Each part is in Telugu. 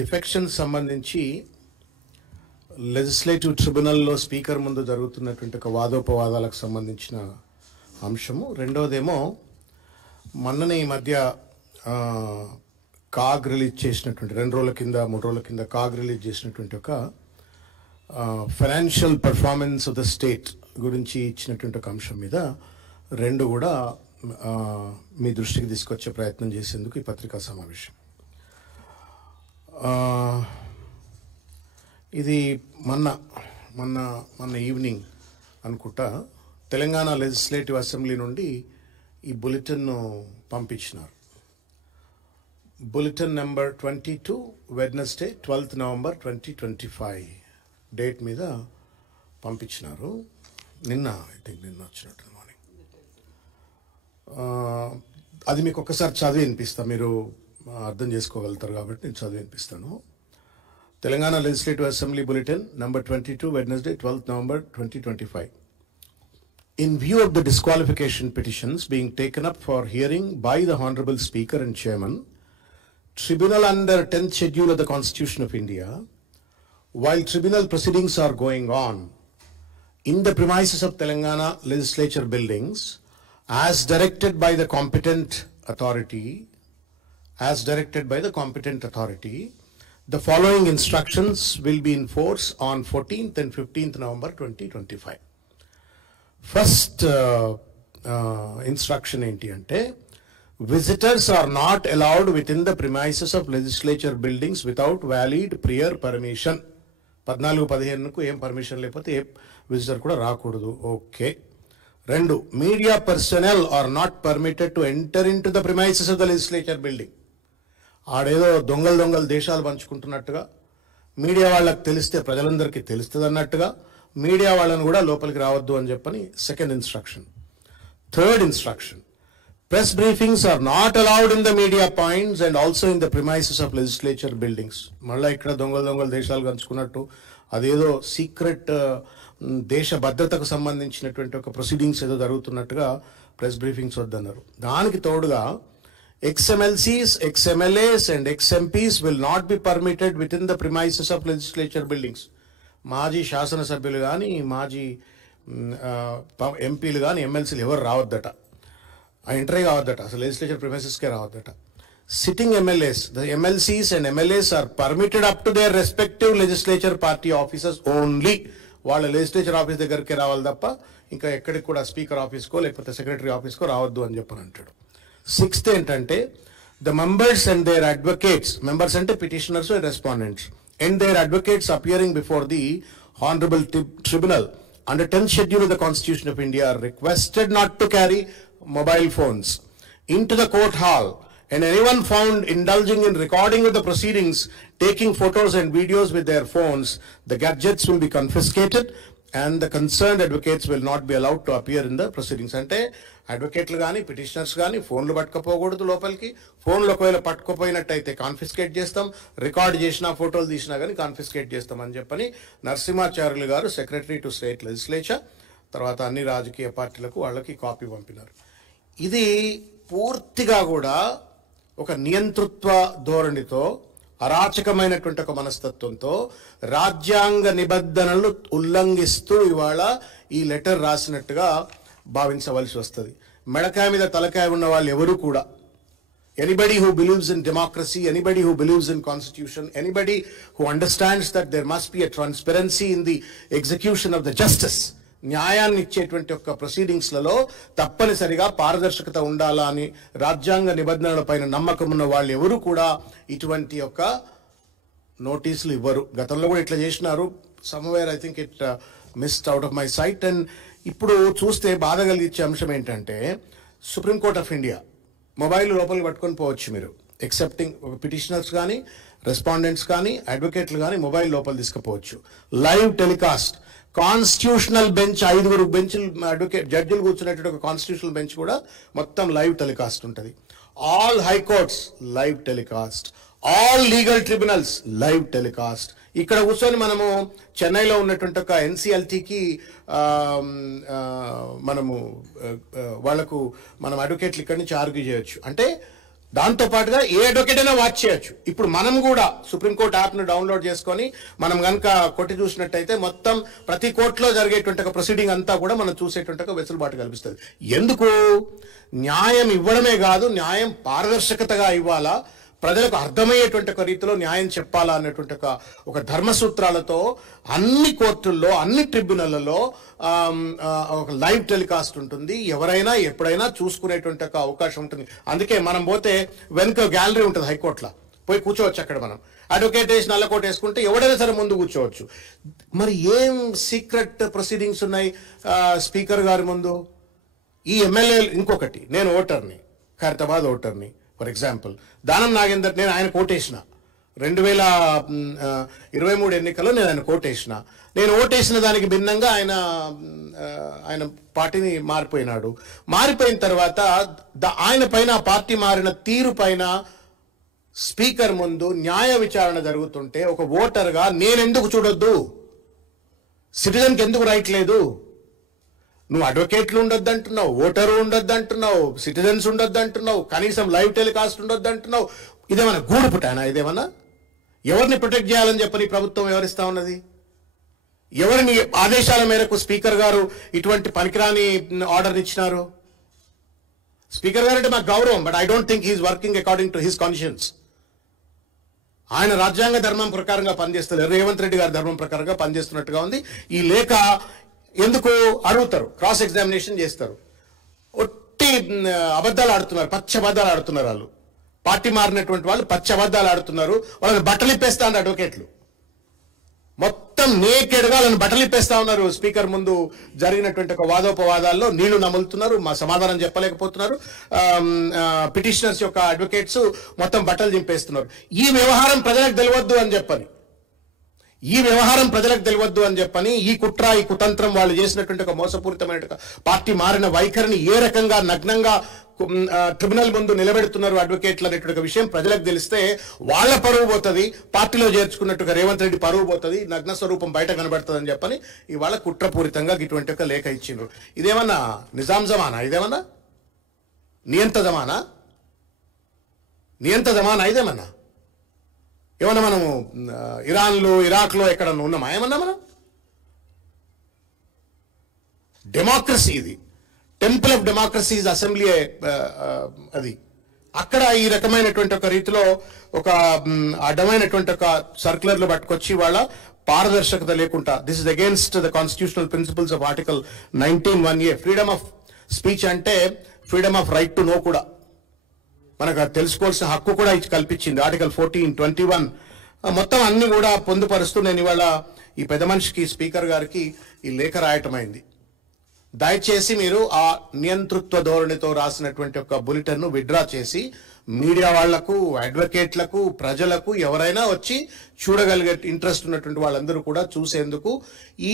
డిఫెక్షన్ సంబంధించి లెజిస్లేటివ్ ట్రిబ్యునల్లో స్పీకర్ ముందు జరుగుతున్నటువంటి ఒక వాదోపవాదాలకు సంబంధించిన అంశము. రెండోదేమో మొన్ననే ఈ మధ్య కాగ్ రిలీజ్ చేసినటువంటి 2 రోజుల కింద 3 రోజుల కింద కాగ్ రిలీజ్ చేసినటువంటి ఒక financial performance of the state గురించి ఇచ్చినటువంటి ఒక అంశం మీద రెండు కూడా మీ దృష్టికి తీసుకొచ్చే ప్రయత్నం చేసేందుకు ఈ పత్రికా సమావేశం. ఇది మొన్న ఈవినింగ్ అనుకుంటా తెలంగాణ లెజిస్లేటివ్ అసెంబ్లీ నుండి ఈ బులెటిన్ను పంపించినారు. Bulletin number 22 Wednesday 12th November 2025 date మీద పంపించినారు. నిన్న వచ్చినట్టు మార్నింగ్. అది మీకు ఒక్కసారి చదివి వినిపిస్తా, మీరు అర్థం చేసుకోగలుగుతారు కాబట్టి నేను చదివి వినిపిస్తాను. Telangana legislative assembly bulletin number 22 Wednesday 12th November 2025. In view of the disqualification petitions being taken up for hearing by the Honorable Speaker and Chairman, Tribunal under 10th Schedule of the Constitution of India, while tribunal proceedings are going on in the premises of Telangana Legislature buildings, as directed by the competent authority, the following instructions will be in force on 14th and 15th November 2025. First instruction enti ante, visitors are not allowed within the premises of legislature buildings without valid prior permission. 14-15 ఏం పర్మిషన్ లేకపోతే ఏ విజిటర్ కూడా రాకూడదు. Okay. 2, media personnel are not permitted to enter into the premises of the legislature building. ఆడేదో దొంగలు దేశాలు పంచుకుంటున్నట్టుగా, మీడియా వాళ్ళకి తెలిస్తే ప్రజలందరికీ తెలుస్తుంది అన్నట్టుగా మీడియా వాళ్ళని కూడా లోపలికి రావద్దు అని చెప్పని second instruction. Third instruction, press briefings are not allowed in the media points and also in the premises of legislature buildings. మళ్ళీ ఇక్కడ దొంగలు దేశాలు పంచుకున్నట్టు అదేదో సీక్రెట్ దేశ భద్రతకు సంబంధించినటువంటి ఒక ప్రొసీడింగ్స్ ఏదో జరుగుతున్నట్టుగా ప్రెస్ బ్రీఫింగ్స్ వద్దన్నారు. దానికి తోడుగా ex-MLCs, ex-MLAs and ex-MPs will not be permitted within the premises of legislature buildings. మాజీ శాసనసభ్యులు కానీ మాజీ ఎంపీలు కానీ ఎమ్మెల్సీలు ఎవరు రావద్దట, ఎంట్రీ కావద్దట, అసలు లెజిస్లేచర్ ప్రిమైసెస్కే రావద్దట. Sitting MLAs, the MLCs and MLAs are permitted up to their respective legislature party officers only. వాళ్ళ లెజిస్లేచర్ ఆఫీస్ దగ్గరికి రావాలి తప్ప ఇంకా ఎక్కడికి కూడా స్పీకర్ ఆఫీస్కో లేకపోతే సెక్రటరీ ఆఫీస్కో రావద్దు అని చెప్పని అంటాడు. 6th ఏంటంటే, the members and their advocates, members అంటే petitioners and respondents, and their advocates appearing before the Honorable Tribunal under 10th Schedule of the Constitution of India are requested not to carry mobile phones into the court hall, and anyone found indulging in recording of the proceedings, taking photos and videos with their phones, the gadgets will be confiscated and the concerned advocates will not be allowed to appear in the proceedings. అంటే అడ్వకేట్లు కానీ పిటిషనర్స్ కానీ ఫోన్లు పట్టుకోపోకూడదు లోపలికి. ఫోన్లు ఒకవేళ పట్టుకోపోయినట్టయితే కాన్ఫిస్కేట్ చేస్తాం, రికార్డ్ చేసినా ఫోటోలు తీసినా కానీ కాన్ఫిస్కేట్ చేస్తామని చెప్పని నరసింహాచార్యులు గారు సెక్రటరీ టు స్టేట్ లెజిస్లేచర్ తర్వాత అన్ని రాజకీయ పార్టీలకు వాళ్ళకి కాపీ పంపినారు. ఇది పూర్తిగా కూడా ఒక నియంతృత్వ ధోరణితో, అరాచకమైనటువంటి ఒక మనస్తత్వంతో, రాజ్యాంగ నిబంధనలు ఉల్లంఘిస్తూ ఇవాళ ఈ లెటర్ రాసినట్టుగా భావించవలసి వస్తుంది. మెడకాయ మీద తలకాయ ఉన్న వాళ్ళు ఎవరు కూడా, anybody who believes in democracy, anybody who believes in constitution, anybody who understands that there must be a transparency in the execution of the justice, న్యాయాన్ని ఇచ్చేటువంటి యొక్క ప్రొసీడింగ్స్లలో తప్పనిసరిగా పారదర్శకత ఉండాలా అని రాజ్యాంగ నిబంధనల పైన నమ్మకం ఉన్న వాళ్ళు ఎవరు కూడా ఇటువంటి యొక్క నోటీసులు ఇవ్వరు. గతంలో కూడా ఇట్లా చేసినారు. Somewhere I think it missed out of my sight. And ఇప్పుడు చూస్తే బాధ కలిగించే అంశం ఏంటంటే, సుప్రీంకోర్ట్ ఆఫ్ ఇండియా మొబైల్ లోపలికి పట్టుకొని పోవచ్చు మీరు, ఎక్సెప్టింగ్ పిటిషనర్స్ కానీ రెస్పాండెంట్స్ కానీ అడ్వకేట్లు కానీ మొబైల్ లోపల తీసుకుపోవచ్చు. లైవ్ టెలికాస్ట్, కాన్స్టిట్యూషనల్ బెంచ్ 5 బెంచ్లు అడ్వకేట్ జడ్జిలు కూర్చునేటువంటి ఒక కాన్స్టిట్యూషనల్ బెంచ్ కూడా మొత్తం లైవ్ టెలికాస్ట్ ఉంటుంది. All high courts live telecast, all legal tribunals live telecast. ఇక్కడ కూర్చొని మనము చెన్నైలో ఉన్నటువంటి ఒక ఎన్సిఎల్టీకి మనము వాళ్లకు మనం అడ్వకేట్లు ఇక్కడి నుంచి ఆర్గ్యూ చేయొచ్చు. అంటే దాంతో పాటుగా ఏ అడ్వకేట్ అయినా వాచ్ చేయొచ్చు. ఇప్పుడు మనం కూడా సుప్రీంకోర్టు యాప్ను డౌన్లోడ్ చేసుకొని మనం కనుక కొట్టి చూసినట్టయితే మొత్తం ప్రతి కోర్టులో జరిగేటువంటి ఒక ప్రొసీడింగ్ అంతా కూడా మనం చూసేటువంటి ఒక వెసులుబాటు కల్పిస్తుంది. ఎందుకు? న్యాయం ఇవ్వడమే కాదు, న్యాయం పారదర్శకతగా ఇవ్వాలా, ప్రజలకు అర్థమయ్యేటువంటి ఒక రీతిలో న్యాయం చెప్పాలా అనేటువంటి ఒక ధర్మసూత్రాలతో అన్ని కోర్టుల్లో అన్ని ట్రిబ్యునళ్లలో ఒక లైవ్ టెలికాస్ట్ ఉంటుంది. ఎవరైనా ఎప్పుడైనా చూసుకునేటువంటి ఒక అవకాశం ఉంటుంది. అందుకే మనం పోతే వెనుక గ్యాలరీ ఉంటుంది హైకోర్టులో, పోయి కూర్చోవచ్చు. అక్కడ మనం అడ్వకేట్ వేసి నల్లకోట వేసుకుంటే ఎవడైనా సరే ముందు కూర్చోవచ్చు. మరి ఏం సీక్రెట్ ప్రొసీడింగ్స్ ఉన్నాయి స్పీకర్ గారి ముందు? ఈ ఎమ్మెల్యే, ఇంకొకటి, నేను ఓటర్ని, ఖైరతాబాద్ ఓటర్ని ఫర్ ఎగ్జాంపుల్, దానం నాగేందర్, నేను ఆయన కోటేసిన 2023 ఎన్నికల్లో నేను ఆయన కోటేసిన. నేను ఓటేసిన దానికి భిన్నంగా ఆయన పార్టీని మారిపోయినాడు. మారిపోయిన తర్వాత ఆయన పైన, ఆ పార్టీ మారిన తీరు పైన స్పీకర్ ముందు న్యాయ విచారణ జరుగుతుంటే ఒక ఓటర్గా నేనెందుకు చూడొద్దు? సిటిజన్కి ఎందుకు రైట్ లేదు? నువ్వు అడ్వకేట్లు ఉండొద్దు అంటున్నావు, ఓటరు ఉండొద్దు అంటున్నావు, సిటిజన్స్ ఉండొద్దు అంటున్నావు, కనీసం లైవ్ టెలికాస్ట్ ఉండొద్దు అంటున్నావు. ఇదేమన్నా గూడు పుట్టానా? ఇదేమన్నా ఎవరిని ప్రొటెక్ట్ చేయాలని చెప్పని ప్రభుత్వం వివరిస్తా ఉన్నది? ఎవరిని ఆదేశాల మేరకు స్పీకర్ గారు ఇటువంటి పనికిరాని ఆర్డర్ ఇచ్చినారు? స్పీకర్ గారు అంటే మాకు గౌరవం, but I don't think he's working according to his conscience. ఆయన రాజ్యాంగ ధర్మం ప్రకారంగా పనిచేస్తారు, రేవంత్ రెడ్డి గారి ధర్మం ప్రకారంగా పనిచేస్తున్నట్టుగా ఉంది. ఈ లేఖ ఎందుకు అడుగుతారు, క్రాస్ ఎగ్జామినేషన్ చేస్తారు. ఒట్టి అబద్ధాలు ఆడుతున్నారు, పచ్చ అబద్ధాలు ఆడుతున్నారు. వాళ్ళు పార్టీ మారినటువంటి వాళ్ళు పచ్చ అబద్ధాలు ఆడుతున్నారు. వాళ్ళని బట్టలు ఇప్పేస్తా ఉన్నారు అడ్వకేట్లు, మొత్తం నేకెడ్గా వాళ్ళని బట్టలు ఇప్పేస్తా ఉన్నారు. స్పీకర్ ముందు జరిగినటువంటి ఒక వాదోపవాదాల్లో నీళ్లు నములుతున్నారు, మా సమాధానం చెప్పలేకపోతున్నారు. పిటిషనర్స్ యొక్క అడ్వకేట్స్ మొత్తం బట్టలు చింపేస్తున్నారు. ఈ వ్యవహారం ప్రజలకు తెలియవద్దు అని చెప్పని, ఈ కుట్ర, ఈ కుతంత్రం, వాళ్ళు చేసినటువంటి ఒక మోసపూరితమైన పార్టీ మారిన వైఖరిని ఏ రకంగా నగ్నంగా ట్రిబ్యునల్ ముందు నిలబెడుతున్నారు అడ్వకేట్లు అనేటువంటి విషయం ప్రజలకు తెలిస్తే వాళ్ళ పరువు పోతుంది, పార్టీలో చేర్చుకున్నట్టుగా రేవంత్ రెడ్డి పరువు పోతుంది, నగ్న స్వరూపం బయట కనబడుతుంది అని చెప్పని ఇవాళ కుట్రపూరితంగా ఇటువంటి ఒక లేఖ ఇచ్చిండ్రు. ఇదేమన్నా నిజాం జమానా? ఇదేమన్నా నియంత జమానా? ఇదేమన్నా ఏమన్నా మనము ఇరాన్లో, ఇరాక్లో ఎక్కడన్నా ఉన్నామా? ఏమన్నా మనం? డెమోక్రసీ, ఇది temple of democracy is assembly. అది అక్కడ ఈ రకమైనటువంటి ఒక రీతిలో ఒక అడ్డమైనటువంటి ఒక సర్క్యులర్లు పట్టుకొచ్చి వాళ్ళ పారదర్శకత లేకుండా, this is against the constitutional principles of article 19(1)(a). Freedom of speech అంటే freedom of right to know కూడా, మనకు తెలుసుకోవాల్సిన హక్కు కూడా కల్పించింది ఆర్టికల్ 14(21). మొత్తం అన్ని కూడా పొందుపరుస్తూ నేను ఇవాళ ఈ పెద్ద మనిషికి, స్పీకర్ గారికి ఈ లేఖ రాయటమైంది. దయచేసి మీరు ఆ నియంతృత్వ ధోరణితో రాసినటువంటి ఒక బులెటిన్ను విత్డ్రా చేసి మీడియా వాళ్లకు, అడ్వకేట్లకు, ప్రజలకు, ఎవరైనా వచ్చి చూడగలిగే ఇంట్రెస్ట్ ఉన్నటువంటి వాళ్ళందరూ కూడా చూసేందుకు,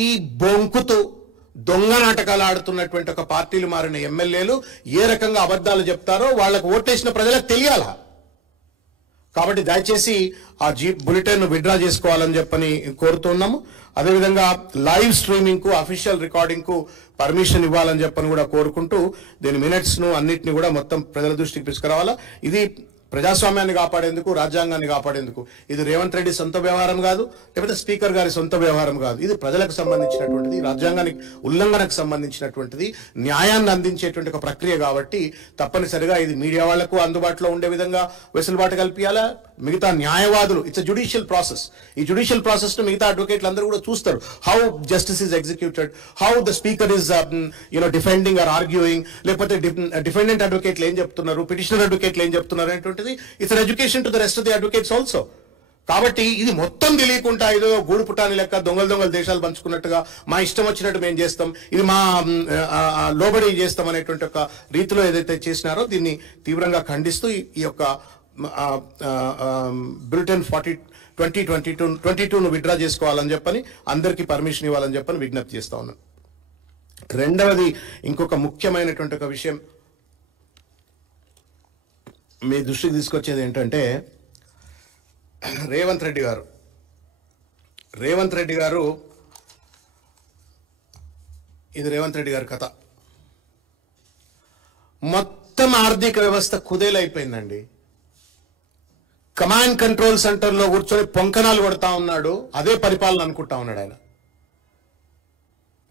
ఈ బొంకుతూ దొంగ నాటకాలు ఆడుతున్నటువంటి ఒక పార్టీలు మారిన ఎమ్మెల్యేలు ఏ రకంగా అబద్ధాలు చెప్తారో వాళ్ళకు ఓటేసిన ప్రజలకు తెలియాలా. కాబట్టి దయచేసి ఆ బులెటిన్ విత్డ్రా చేసుకోవాలని చెప్పని కోరుతున్నాము. అదేవిధంగా లైవ్ స్ట్రీమింగ్ కు, అఫీషియల్ రికార్డింగ్ కు పర్మిషన్ ఇవ్వాలని చెప్పని కూడా కోరుకుంటూ దీని మినిట్స్ ను అన్నిటిని కూడా మొత్తం ప్రజల దృష్టికి తీసుకురావాలా. ఇది ప్రజాస్వామ్యాన్ని కాపాడేందుకు, రాజ్యాంగాన్ని కాపాడేందుకు. ఇది రేవంత్ రెడ్డి సొంత వ్యవహారం కాదు, లేకపోతే స్పీకర్ గారి సొంత వ్యవహారం కాదు. ఇది ప్రజలకు సంబంధించినటువంటిది, రాజ్యాంగానికి ఉల్లంఘనకు సంబంధించినటువంటిది, న్యాయాన్ని అందించేటువంటి ఒక ప్రక్రియ. కాబట్టి తప్పనిసరిగా ఇది మీడియా వాళ్లకు అందుబాటులో ఉండే విధంగా వెసులుబాటు కల్పించాలా. మిగతా న్యాయవాదులు, ఇట్స్ అ జ్యుడిషియల్ ప్రాసెస్. ఈ జ్యుడిషియల్ ప్రాసెస్ ను మిగతా అడ్వకేట్లు అందరూ కూడా చూస్తారు. How justice is executed, how the speaker is defending or arguing, లేకపోతే డిఫెండెంట్ అడ్వకేట్లు ఏం చెప్తున్నారు, పిటిషనర్ అడ్వకేట్లు ఏం చెప్తున్నారు అనేటువంటిది it's an education to the rest of the advocates also. కాబట్టి ఇది మొత్తం తెలియకుండా ఏదో గూడు పుటాని లెక్క దొంగలు దేశాలు పంచుకున్నట్టుగా మా ఇష్టం వచ్చినట్టు మేము చేస్తాం, ఇది మా లోబడి చేస్తాం అనేటువంటి ఒక రీతిలో ఏదైతే చేసినారో దీన్ని తీవ్రంగా ఖండిస్తూ ఈ యొక్క బులెటిన్ 2022ను విత్డ్రా చేసుకోవాలని చెప్పని, అందరికీ పర్మిషన్ ఇవ్వాలని చెప్పని విజ్ఞప్తి చేస్తా ఉన్నాను. రెండవది, ఇంకొక ముఖ్యమైనటువంటి ఒక విషయం మీ దృష్టికి తీసుకొచ్చేది ఏంటంటే, రేవంత్ రెడ్డి గారు ఇది రేవంత్ రెడ్డి గారి కథ. మొత్తం ఆర్థిక వ్యవస్థ కుదేలైపోయిందండి. కమాండ్ కంట్రోల్ సెంటర్లో కూర్చొని పొంకనాలు కొడతా ఉన్నాడు. అదే పరిపాలన అనుకుంటా ఉన్నాడు ఆయన.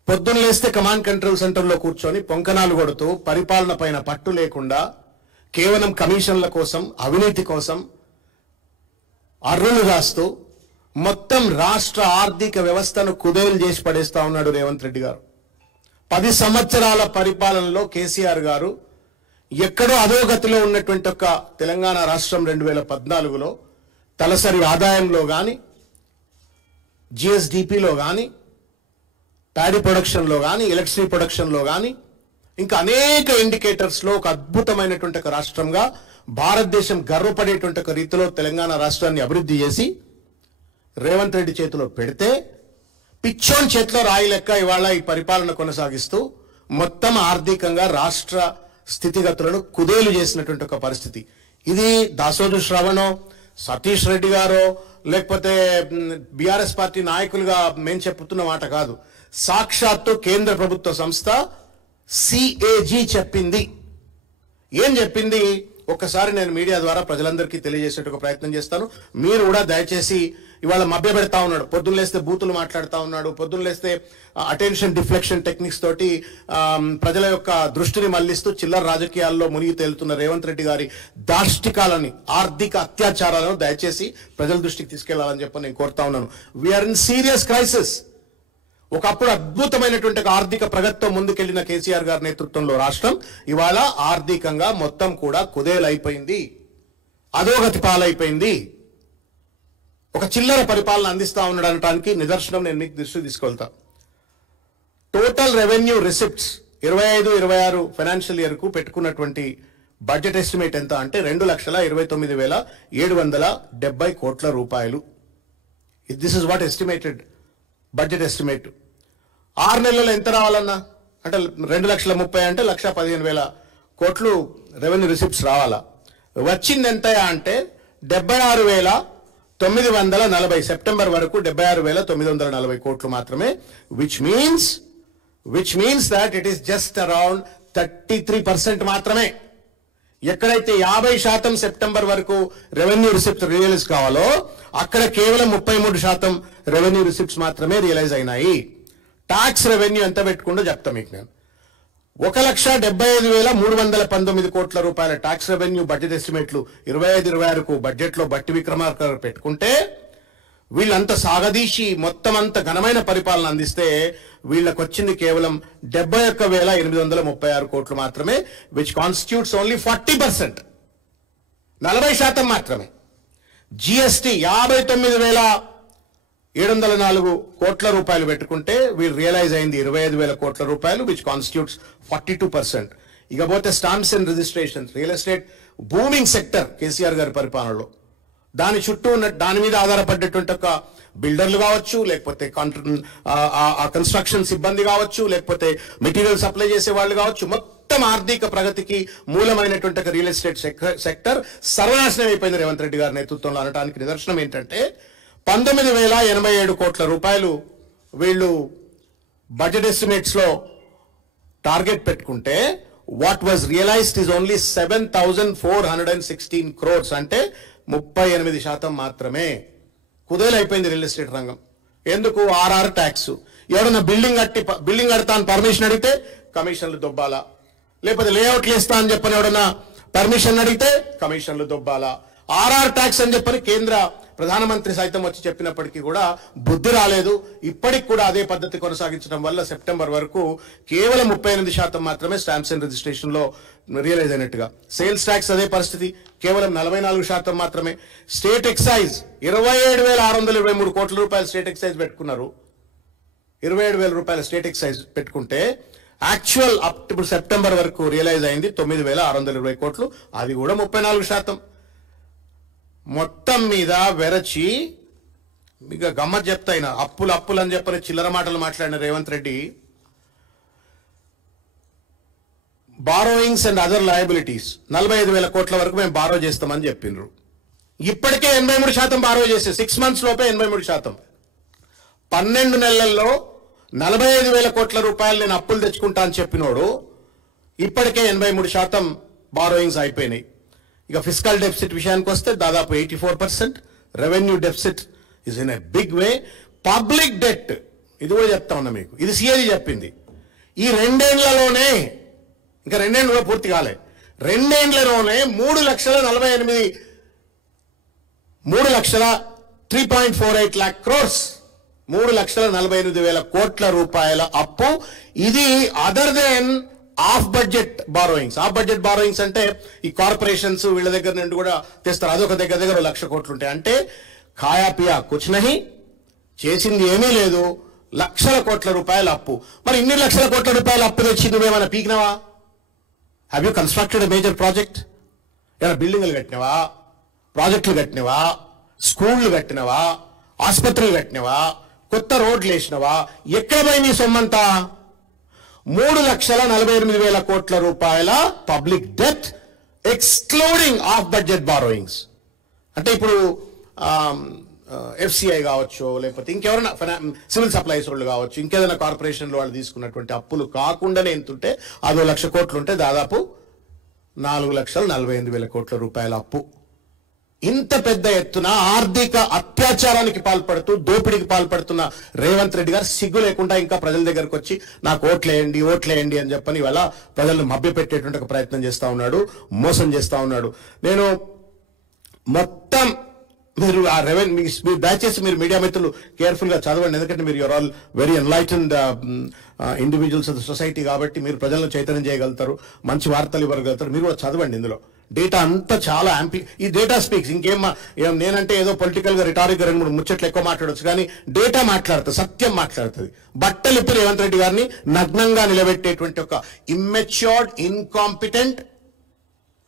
పొద్దున్న లేస్తే కమాండ్ కంట్రోల్ సెంటర్లో కూర్చొని పొంకనాలు కొడుతూ పరిపాలన పైన పట్టు లేకుండా కేవలం కమిషన్ల కోసం, అవినీతి కోసం అర్రులు రాస్తూ మొత్తం రాష్ట్ర ఆర్థిక వ్యవస్థను కుదేలు చేసి పడేస్తా ఉన్నాడు రేవంత్ రెడ్డి గారు. 10 సంవత్సరాల పరిపాలనలో కేసీఆర్ గారు ఎక్కడో అధోగతిలో ఉన్నటువంటి ఒక తెలంగాణ రాష్ట్రం 2014లో తలసరి ఆదాయంలో కానీ, జిఎస్డిపిలో కానీ, ప్యాడీ ప్రొడక్షన్లో కానీ, ఎలక్ట్రిసిటీ ప్రొడక్షన్లో కానీ, ఇంకా అనేక ఇండికేటర్స్లో ఒక అద్భుతమైనటువంటి ఒక రాష్ట్రంగా భారతదేశం గర్వపడేటువంటి ఒక రీతిలో తెలంగాణ రాష్ట్రాన్ని అభివృద్ధి చేసి రేవంత్ రెడ్డి చేతిలో పెడితే, పిచ్చోన్ చేతిలో రాయి లెక్క ఇవాళ ఈ పరిపాలన కొనసాగిస్తూ మొత్తం ఆర్థికంగా రాష్ట్ర స్థితిగతులను కుదేలు చేసినటువంటి ఒక పరిస్థితి. ఇది దాసోజు శ్రవణో, సతీష్ రెడ్డి గారో, లేకపోతే బీఆర్ఎస్ పార్టీ నాయకులుగా మేము చెప్తున్న మాట కాదు. సాక్షాత్తు కేంద్ర ప్రభుత్వ సంస్థ సిఏజీ చెప్పింది. ఏం చెప్పింది ఒక్కసారి నేను మీడియా ద్వారా ప్రజలందరికీ తెలియజేసే ఒక ప్రయత్నం చేస్తాను. మీరు కూడా దయచేసి, ఇవాళ మభ్య పెడతా ఉన్నాడు, పొద్దున్న లేస్తే బూతులు మాట్లాడుతూ ఉన్నాడు, పొద్దున్న లేస్తే అటెన్షన్ డిఫ్లెక్షన్ టెక్నిక్స్ తోటి ప్రజల యొక్క దృష్టిని మళ్లిస్తూ చిల్లర రాజకీయాల్లో మునిగి తేలుతున్న రేవంత్ రెడ్డి గారి దాష్టికాలని, ఆర్థిక అత్యాచారాలను దయచేసి ప్రజల దృష్టికి తీసుకెళ్లాలని చెప్పి నేను కోరుతా ఉన్నాను. We are in serious crisis. ఒకప్పుడు అద్భుతమైనటువంటి ఆర్థిక ప్రగతితో ముందుకెళ్లిన కేసీఆర్ గారి నేతృత్వంలో రాష్ట్రం ఇవాళ ఆర్థికంగా మొత్తం కూడా కుదేలైపోయింది, అధోగతి పాలైపోయింది. ఒక చిల్లర పరిపాలన అందిస్తా ఉండడానికి నిదర్శనం నేను మీకు దృష్టి తీసుకెళ్తా. Total revenue receipts 25-26 financial year కు పెట్టుకున్నటువంటి బడ్జెట్ ఎస్టిమేట్ ఎంత అంటే 2,29,770 కోట్ల రూపాయలు. This is what estimated budget estimate. 6 నెలల్లో ఎంత రావాలన్నా అంటే 2,30,000 అంటే 1,15,000 కోట్లు రెవెన్యూ రిసిప్ట్స్ రావాలా. వచ్చింది ఎంత అంటే 76,940 సెప్టెంబర్ వరకు 76,940 కోట్లు మాత్రమే. Which means that it is just around 33% మాత్రమే. ఎక్కడైతే 50% సెప్టెంబర్ వరకు రెవెన్యూ రిసిప్ట్స్ రియలైజ్ కావాలో అక్కడ కేవలం 33% రెవెన్యూ రిసిప్ట్స్ మాత్రమే రియలైజ్ అయినాయి. టాక్స్ రెవెన్యూ ఎంత పెట్టుకుంటూ చెప్తా మీకు నేను. 1,75,319 కోట్ల రూపాయల టాక్స్ రెవెన్యూ బడ్జెట్ ఎస్టిమేట్లు 25-26కు బడ్జెట్ లో బట్టి విక్రమార్క పెట్టుకుంటే, వీళ్ళంతా సాగదీసి మొత్తం అంత ఘనమైన పరిపాలన అందిస్తే వీళ్ళకి వచ్చింది కేవలం 71,836 కోట్లు మాత్రమే. విచ్ కాన్స్టిట్యూట్స్ ఓన్లీ 40%, 40% మాత్రమే. జిఎస్టి 59,704 కోట్ల రూపాయలు పెట్టుకుంటే వీళ్ళు రియలైజ్ అయింది 25,000 కోట్ల రూపాయలు, విచ్ కాన్స్టిట్యూట్స్ 42%. ఇకపోతే stamps and registrations, real estate booming sector KCR గారి పరిపాలనలో దాని చుట్టూ ఉన్న దాని మీద ఆధారపడేటువంటి ఒక బిల్డర్లు కావచ్చు, లేకపోతే కన్స్ట్రక్షన్ సిబ్బంది కావచ్చు, లేకపోతే మెటీరియల్ సప్లై చేసే వాళ్ళు కావచ్చు, మొత్తం ఆర్థిక ప్రగతికి మూలమైనటువంటి ఒక రియల్ ఎస్టేట్ సెక్టర్ సర్వనాశనం అయిపోయింది రేవంత్ రెడ్డి గారి నేతృత్వంలో అనడానికి నిదర్శనం ఏంటంటే 19,087 కోట్ల రూపాయలు వీళ్ళు బడ్జెట్ ఎస్టిమేట్స్ లో టార్గెట్ పెట్టుకుంటే what was realised is only 7,416 crores, అంటే 38% మాత్రమే. కుదేలైపోయింది రియల్ ఎస్టేట్ రంగం. ఎందుకు? RR tax. ఎవడన్నా బిల్డింగ్ కడతా అని పర్మిషన్ అడిగితే కమిషన్లు దొబ్బాలా, లేకపోతే లేఅవుట్లు వేస్తా అని చెప్పని ఎవడన్నా పర్మిషన్ అడిగితే కమిషన్లు దొబ్బాలా. ఆర్ఆర్ ట్యాక్స్ అని చెప్పని కేంద్ర ప్రధానమంత్రి సైతం వచ్చి చెప్పినప్పటికీ కూడా బుద్ధి రాలేదు. ఇప్పటికి కూడా అదే పద్ధతి కొనసాగించడం వల్ల సెప్టెంబర్ వరకు కేవలం 38% మాత్రమే స్టాంప్స్ అండ్ రిజిస్ట్రేషన్ లో రియలైజ్ అయినట్టుగా. సేల్స్ ట్యాక్స్ అదే పరిస్థితి, కేవలం 44% మాత్రమే. స్టేట్ ఎక్సైజ్ 27,623 కోట్ల రూపాయలు స్టేట్ ఎక్సైజ్ పెట్టుకున్నారు. 27,000 రూపాయల స్టేట్ ఎక్సైజ్ పెట్టుకుంటే యాక్చువల్ ఇప్పుడు సెప్టెంబర్ వరకు రియలైజ్ అయింది 9,620 కోట్లు, అది కూడా 34%. మొత్తం మీద వెరచి మీకు గమ్మత్ చెప్తాయినా అప్పులు అని చెప్పని చిల్లర మాటలు మాట్లాడిన Revanth Reddy borrowings and other liabilities 45,000 కోట్ల వరకు మేము బారో చేస్తామని చెప్పిండ్రు. ఇప్పటికే 83% బారో చేసే 6 months లోపే 83%. 12 నెలల్లో 45,000 కోట్ల రూపాయలు నేను అప్పులు తెచ్చుకుంటా అని చెప్పినోడు ఇప్పటికే 83% బారోయింగ్స్ అయిపోయినాయి. ఇక ఫిస్కల్ డెఫిసిట్ విషయానికి వస్తే దాదాపు 84%. Revenue deficit is in a big way. Public debt ఇది కూడా చెప్తా ఉన్నా మీకు, ఇది సిఏజీ చెప్పింది. ఈ 2 ఏళ్లలోనే, ఇంకా 2 ఏళ్ళు కూడా పూర్తి కాలే, 2 ఏళ్లలోనే 3,348 lakh crores, 3,48,000 కోట్ల రూపాయల అప్పు. ఇది other than off budget borrowings. Off budget borrowings అంటే ఈ కార్పొరేషన్స్ వీళ్ళ దగ్గర నుండి కూడా తెస్తారు, అదొక దగ్గర 1,00,000 కోట్లు ఉంటాయి. అంటే ఖాయా పియా కుచ్ నహి, చేసింది ఏమీ లేదు, లక్షల కోట్ల రూపాయల అప్పు. మరి ఇన్ని లక్షల కోట్ల రూపాయల అప్పు తెచ్చి నువ్వేమైనా పీకినవా? Have you constructed a major project? ఏమైనా బిల్డింగ్లు కట్టినవా, ప్రాజెక్టులు కట్టినవా, స్కూళ్ళు కట్టినవా, ఆసుపత్రులు కట్టినవా, కొత్త రోడ్లు వేసినవా? ఎక్కడ పోయి నీ సొమ్మంతా? 3,48,000 కోట్ల రూపాయల public debt excluding of budget borrowings. అంటే ఇప్పుడు ఎఫ్సిఐ కావచ్చు, లేకపోతే ఇంకెవరైనా సివిల్ సప్లైస్ వాళ్ళు కావచ్చు, ఇంకేదైనా కార్పొరేషన్లో వాళ్ళు తీసుకున్నటువంటి అప్పులు కాకుండానే ఎంతుంటే అదో 1,00,000 కోట్లు ఉంటే దాదాపు 4,48,000 కోట్ల రూపాయల అప్పు. ఇంత పెద్ద ఎత్తున ఆర్థిక అత్యాచారానికి పాల్పడుతూ దోపిడీకి పాల్పడుతున్న రేవంత్ రెడ్డి గారు సిగ్గు లేకుండా ఇంకా ప్రజల దగ్గరకు వచ్చి నాకు ఓట్లేయండి అని చెప్పని ఇవాళ ప్రజలను మభ్యపెట్టేటువంటి ఒక ప్రయత్నం చేస్తా ఉన్నాడు, మోసం చేస్తా ఉన్నాడు. నేను మొత్తం మీరు ఆ రెవెన్యూ దయచేసి మీరు మీడియా మిత్రులు కేర్ఫుల్ గా చదవండి, ఎందుకంటే మీరు you are all very enlightened individuals of the society కాబట్టి మీరు ప్రజలను చైతన్యం చేయగలుగుతారు, మంచి వార్తలు ఇవ్వగలుగుతారు. మీరు కూడా చదవండి, ఇందులో డేటా అంతా చాలా ఈ డేటా స్పీక్స్. నేనంటే ఏదో పొలిటికల్ గా రిటారిక్ గా 2-3 ముచ్చట్లు ఎక్కువ మాట్లాడవచ్చు, కానీ డేటా మాట్లాడుతుంది, సత్యం మాట్లాడుతుంది. బట్టలు ఇప్పి రేవంత్ రెడ్డి గారిని నగ్నంగా నిలబెట్టేటువంటి ఒక ఇమ్మెచ్యూర్డ్, ఇన్కాంపిటెంట్,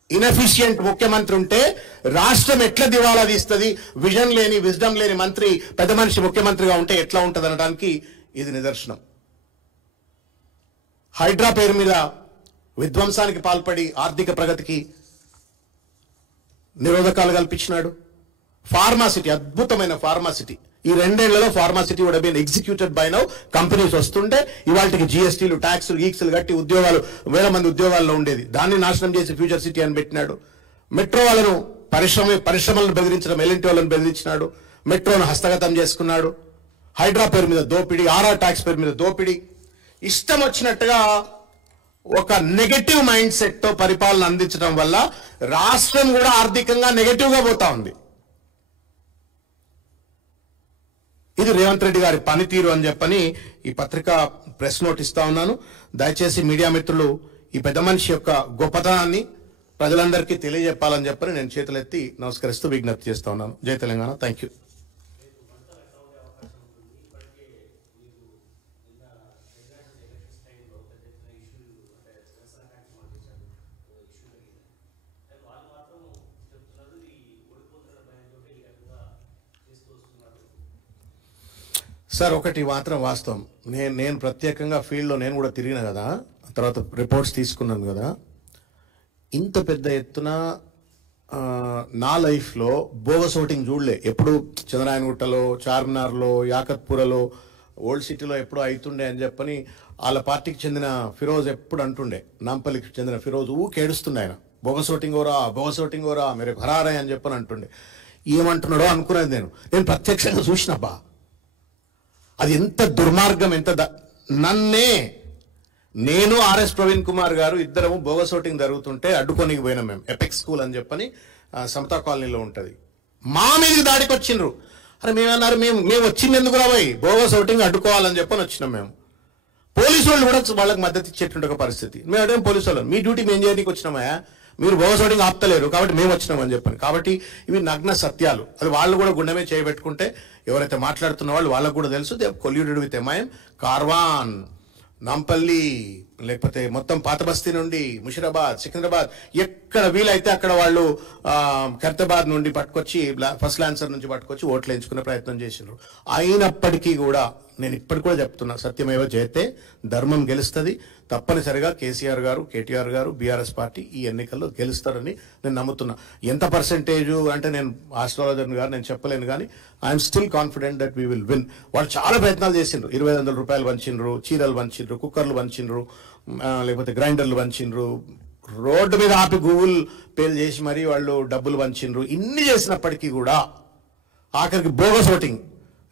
ఇన్ఎఫిషియంట్ ముఖ్యమంత్రి ఉంటే రాష్ట్రం ఎట్లా దివాలా తీస్తుంది? విజన్ లేని, విజ్డమ్ లేని మంత్రి, పెద్ద మనిషి ముఖ్యమంత్రిగా ఉంటే ఎట్లా ఉంటుంది అనడానికి ఇది నిదర్శనం. హైడ్రా పేరు మీద విధ్వంసానికి పాల్పడి ఆర్థిక ప్రగతికి నిరోధకాలు కల్పించినాడు. ఫార్మాసిటీ, అద్భుతమైన ఫార్మాసిటీ, ఈ 2 ఏళ్లలో pharma city would been executed by now. Companies వస్తుంటే ఇవాళకి జిఎస్టీలు, ట్యాక్సులు, గీక్సులు కట్టి ఉద్యోగాలు, 1000 మంది ఉద్యోగాల్లో ఉండేది, దాన్ని నాశనం చేసి ఫ్యూచర్ సిటీ అని పెట్టినాడు. మెట్రో వాళ్ళను పరిశ్రమలను బెదిరించడం, ఎల్ఎన్టీ వాళ్ళను బెదిరించినాడు, మెట్రోను హస్తగతం చేసుకున్నాడు. హైడ్రా పేరు మీద దోపిడీ, ఆర్ఆర్ ట్యాక్స్ పేరు మీద దోపిడీ, ఇష్టం వచ్చినట్టుగా ఒక నెగటివ్ మైండ్ సెట్ తో పరిపాలన అందించడం వల్ల రాష్ట్రం కూడా ఆర్థికంగా నెగటివ్ గా పోతా ఉంది. ఇది రేవంత్ రెడ్డి గారి పనితీరు అని చెప్పని ఈ పత్రిక ప్రెస్ నోట్ ఇస్తా ఉన్నాను. దయచేసి మీడియా మిత్రులు ఈ పెద్ద మనిషి యొక్క గొప్పతనాన్ని ప్రజలందరికీ తెలియజెప్పాలని చెప్పని నేను చేతులెత్తి నమస్కరిస్తూ విజ్ఞప్తి చేస్తా ఉన్నాను. జై తెలంగాణ. Thank you. సార్, ఒకటి మాత్రం వాస్తవం, నేను ప్రత్యేకంగా ఫీల్డ్లో నేను కూడా తిరిగిన కదా, తర్వాత రిపోర్ట్స్ తీసుకున్నాను కదా. ఇంత పెద్ద ఎత్తున నా లైఫ్లో బోగస్ ఓటింగ్ చూడలే. ఎప్పుడు చంద్రాయనగుట్టలో, చార్మినార్లో, యాకత్పురలో, ఓల్డ్ సిటీలో ఎప్పుడు అవుతుండే అని చెప్పని వాళ్ళ పార్టీకి చెందిన ఫిరోజ్ ఎప్పుడు అంటుండే. నాంపల్లికి చెందిన ఫిరోజ్ ఊకేడుస్తుండే, ఆయన బోగస్ ఓటింగ్ ఓరా మీరు హరారే అని చెప్పని అంటుండే. ఏమంటున్నాడో అనుకునేది నేను ప్రత్యక్షంగా చూసినబ్బా, అది ఎంత దుర్మార్గం, నేను ఆర్ఎస్ ప్రవీణ్ కుమార్ గారు ఇద్దరము బోగస్ ఓటింగ్ జరుగుతుంటే అడ్డుకోనికి పోయినాం మేము. ఎపెక్స్ స్కూల్ అని చెప్పని సమతా కాలనీలో ఉంటుంది. మా మీదకి దాడికి వచ్చిండ్రు. అరే మేమన్నారు, మేము వచ్చింది ఎందుకు రాబోయి, బోగస్ ఓటింగ్ అడ్డుకోవాలని చెప్పని వచ్చినాం మేము. పోలీసు వాళ్ళు కూడా వాళ్ళకి మద్దతు ఇచ్చేటువంటి ఒక పరిస్థితి. మేము అడిగాం పోలీసు వాళ్ళు, మీ డ్యూటీ మేము చేయడానికి వచ్చినామా, మీరు బోగస్ ఓటింగ్ ఆపుతలేరు కాబట్టి మేము వచ్చినామని చెప్పని. కాబట్టి ఇవి నగ్న సత్యాలు. అది వాళ్ళు కూడా గుండెమే చేయబెట్టుకుంటే ఎవరైతే మాట్లాడుతున్న వాళ్ళు వాళ్ళకు కూడా తెలుసు. They colluded with MIM. Karwan, Nampally, లేకపోతే మొత్తం పాత బస్తీ నుండి ముషిరాబాద్, సికింద్రాబాద్, ఎక్కడ వీలైతే అక్కడ వాళ్ళు ఖైరతాబాద్ నుండి పట్టుకొచ్చి, ఫస్ట్ ల్యాన్సర్ నుంచి పట్టుకొచ్చి ఓట్లు వేయించుకునే ప్రయత్నం చేసినారు. అయినప్పటికీ కూడా నేను ఇప్పటికి కూడా చెప్తున్నా, సత్యమేవ జయతే, ధర్మం గెలుస్తుంది. తప్పనిసరిగా కేసీఆర్ గారు, కేటీఆర్ గారు, బీఆర్ఎస్ పార్టీ ఈ ఎన్నికల్లో గెలుస్తారని నేను నమ్ముతున్నా. ఎంత పర్సెంటేజు అంటే నేను ఆస్ట్రాలజర్ గారు నేను చెప్పలేను, కానీ I'm still confident that we will win. వాళ్ళు చాలా ప్రయత్నాలు చేసిండ్రు. 2,500 రూపాయలు వంచిండ్రు, చీరలు వంచిండ్రు, కుక్కర్లు వంచిండ్రు, లేకపోతే గ్రైండర్లు వంచిండ్రు, రోడ్డు మీద ఆపి గూగుల్ పేలు చేసి మరీ వాళ్ళు డబ్బులు పంచిండ్రు. ఇన్ని చేసినప్పటికీ కూడా ఆఖరికి బోగస్ ఓటింగ్,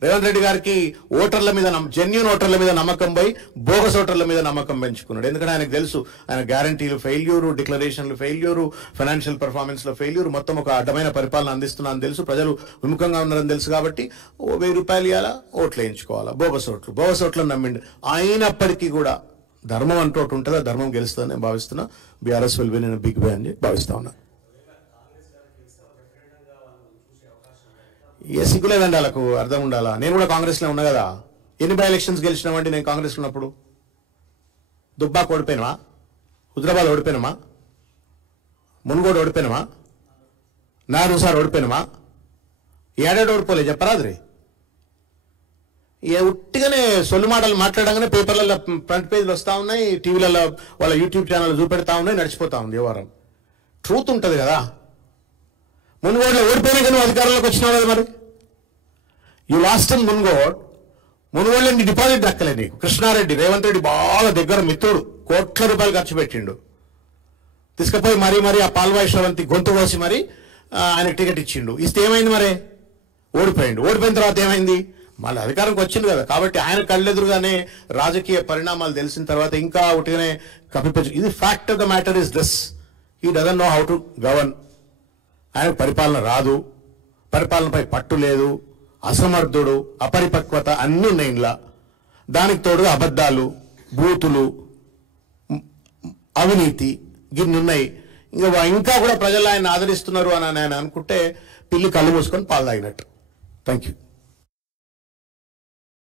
రేవంత్ రెడ్డి గారికి ఓటర్ల మీద జెన్యూన్ ఓటర్ల మీద నమ్మకం పోయి బోగస్ ఓటర్ల మీద నమ్మకం పెంచుకున్నాడు. ఎందుకంటే ఆయనకు తెలుసు ఆయన గ్యారంటీలు ఫెయిల్యూరు, డిక్లరేషన్లు ఫెయిల్యూరు, ఫైనాన్షియల్ పర్ఫార్మెన్స్లో ఫెయిల్యూరు, మొత్తం ఒక అడ్డమైన పరిపాలన అందిస్తున్నాను తెలుసు, ప్రజలు విముఖంగా ఉన్నారని తెలుసు. కాబట్టి ₹1000 ఇవ్వాలా, ఓట్లు వేయించుకోవాలా, బోగస్ ఓట్లను నమ్మిండు. అయినప్పటికీ కూడా ధర్మం అంటూ ఒకటి ఉంటుంది, ఆ ధర్మం గెలుస్తుందని నేను భావిస్తున్నా. BRS will win in big way అని భావిస్తా ఉన్నా. ఏ సిగ్గు లేదండి వాళ్ళకు, అర్థం ఉండాలా. నేను కూడా కాంగ్రెస్లో ఉన్నా కదా, ఎన్ని బై ఎలక్షన్స్ గెలిచినామండి నేను కాంగ్రెస్లో ఉన్నప్పుడు? దుబ్బాకు ఓడిపోయినామా, హుజరాబాద్ ఓడిపోయినామా, మున్గోడు ఓడిపోయినామా, నారుసార్ ఓడిపోయినామా, ఏడాడు ఓడిపోలే చెప్పరాదు రే. ఉట్టిగానే సొల్లు మాటలు మాట్లాడగానే పేపర్లలో ఫ్రంట్ పేజీలు వస్తూ ఉన్నాయి, టీవీలలో వాళ్ళ యూట్యూబ్ ఛానల్ చూపెడతా ఉన్నాయి, నడిచిపోతా ఉంది వ్యవహారం. ట్రూత్ ఉంటుంది కదా. మున్గోడులో ఓడిపోయినా కానీ అధికారంలోకి వచ్చినావు కదా మరి. యూ లాస్ట్ ఇన్ మున్గోడులో నీ డిపాజిట్ దక్కలే నీకు. కృష్ణారెడ్డి రేవంత్ రెడ్డి బాగా దగ్గర మిత్రుడు, కోట్ల రూపాయలు ఖర్చు పెట్టిండు. తీసుకుపోయి మరీ ఆ పాల్వాయి శ్రవంతి గొంతు కోసి మరి ఆయనకు టికెట్ ఇచ్చిండు. ఇస్తే ఏమైంది మరి? ఓడిపోయిండు. ఓడిపోయిన తర్వాత ఏమైంది? మళ్ళీ అధికారంకి వచ్చింది కదా. కాబట్టి ఆయన కళ్ళెదురుగానే రాజకీయ పరిణామాలు తెలిసిన తర్వాత ఇంకా ఒకటిగానే కప్పిపెచ్చు. ఇది fact of the matter is this, he doesn't know how to govern. ఆయనకు పరిపాలన రాదు, పరిపాలనపై పట్టు లేదు, అసమర్థుడు, అపరిపక్వత అన్నీ ఉన్నాయి ఇంట్లో. దానికి తోడుగా అబద్ధాలు, బూతులు, అవినీతి గిన్ని ఉన్నాయి. ఇంకా కూడా ప్రజలు ఆయన ఆదరిస్తున్నారు అని ఆయన అనుకుంటే పిల్లి కళ్ళు మూసుకొని పాలు తాగినట్టు. Thank you.